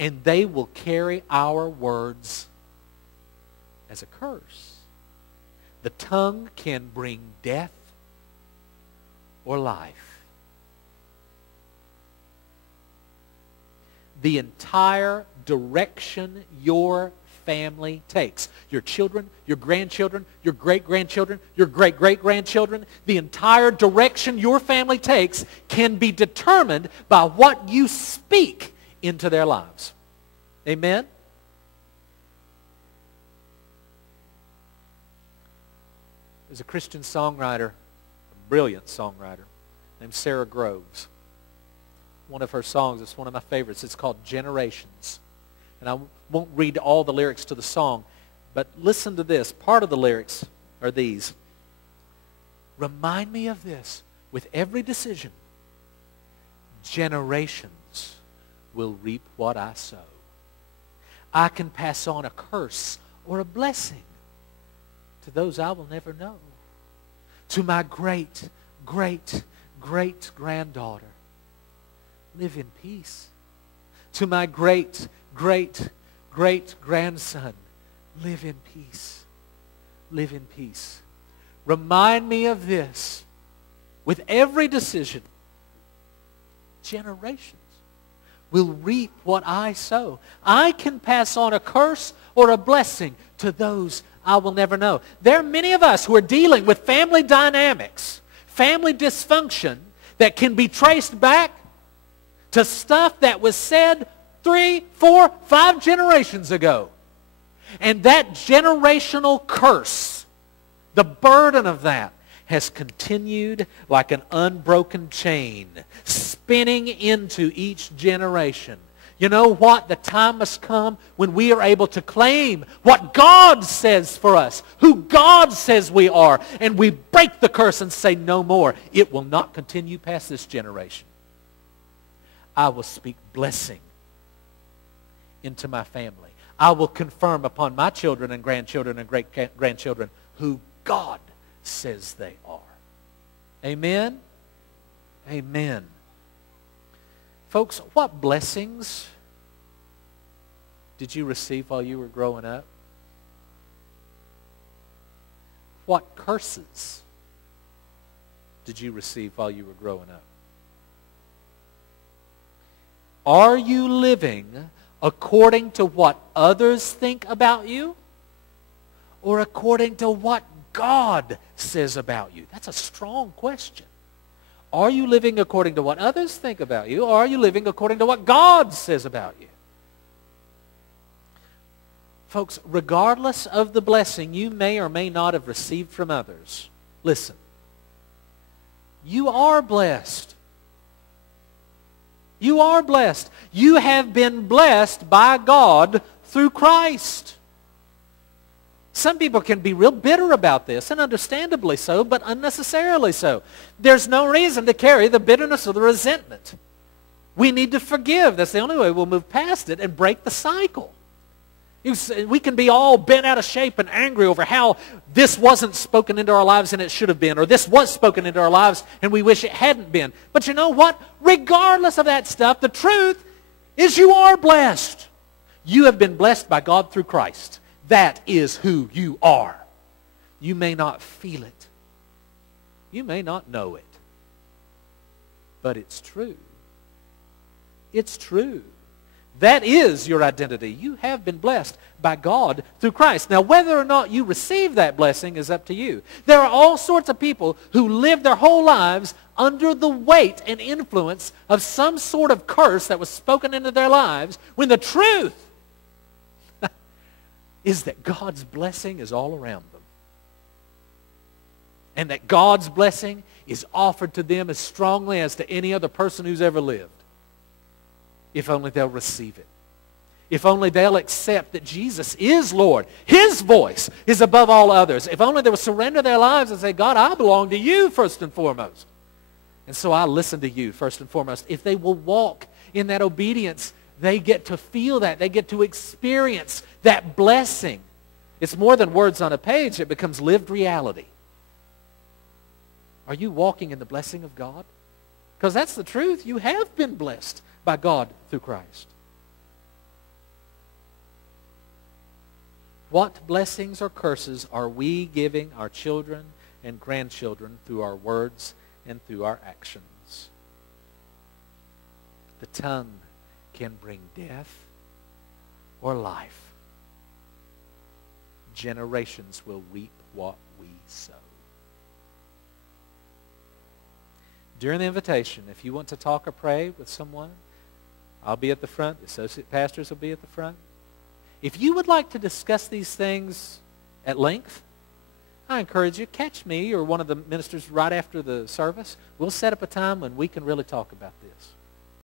and they will carry our words as a curse. The tongue can bring death or life. The entire direction your family takes, your children, your grandchildren, your great-grandchildren, your great-great-grandchildren, the entire direction your family takes can be determined by what you speak into their lives. Amen? There's a Christian songwriter, a brilliant songwriter, named Sarah Groves. One of her songs, it's one of my favorites. It's called Generations. And I won't read all the lyrics to the song, but listen to this. Part of the lyrics are these. Remind me of this with every decision. Generations will reap what I sow. I can pass on a curse or a blessing to those I will never know. To my great, great, great granddaughter, live in peace. To my great, great, great grandson, live in peace. Live in peace. Remind me of this with every decision. Generations will reap what I sow. I can pass on a curse or a blessing to those I will never know. There are many of us who are dealing with family dynamics, family dysfunction that can be traced back to stuff that was said 3, 4, 5 generations ago. And that generational curse, the burden of that, has continued like an unbroken chain, spinning into each generation. You know what? The time must come when we are able to claim what God says for us, who God says we are, and we break the curse and say no more. It will not continue past this generation. I will speak blessing into my family. I will confirm upon my children and grandchildren and great-grandchildren who God says they are. Amen? Amen. Folks, what blessings did you receive while you were growing up? What curses did you receive while you were growing up? Are you living according to what others think about you, or according to what God says about you? That's a strong question. Are you living according to what others think about you, or are you living according to what God says about you? Folks, regardless of the blessing you may or may not have received from others, listen, you are blessed. You are blessed. You have been blessed by God through Christ. Some people can be real bitter about this, and understandably so, but unnecessarily so. There's no reason to carry the bitterness or the resentment. We need to forgive. That's the only way we'll move past it and break the cycle. We can be all bent out of shape and angry over how this wasn't spoken into our lives and it should have been, or this was spoken into our lives and we wish it hadn't been. But you know what? Regardless of that stuff, the truth is you are blessed. You have been blessed by God through Christ. That is who you are. You may not feel it. You may not know it. But it's true. It's true. That is your identity. You have been blessed by God through Christ. Now, whether or not you receive that blessing is up to you. There are all sorts of people who live their whole lives under the weight and influence of some sort of curse that was spoken into their lives, when the truth is that God's blessing is all around them. And that God's blessing is offered to them as strongly as to any other person who's ever lived. If only they'll receive it. If only they'll accept that Jesus is Lord. His voice is above all others. If only they will surrender their lives and say, God, I belong to you first and foremost. And so I listen to you first and foremost. If they will walk in that obedience, they get to feel that. They get to experience that blessing. It's more than words on a page. It becomes lived reality. Are you walking in the blessing of God? Because that's the truth. You have been blessed by God through Christ. What blessings or curses are we giving our children and grandchildren through our words and through our actions? The tongue can bring death or life. Generations will reap what we sow. During the invitation, if you want to talk or pray with someone, I'll be at the front. The associate pastors will be at the front. If you would like to discuss these things at length, I encourage you, catch me or one of the ministers right after the service. We'll set up a time when we can really talk about this.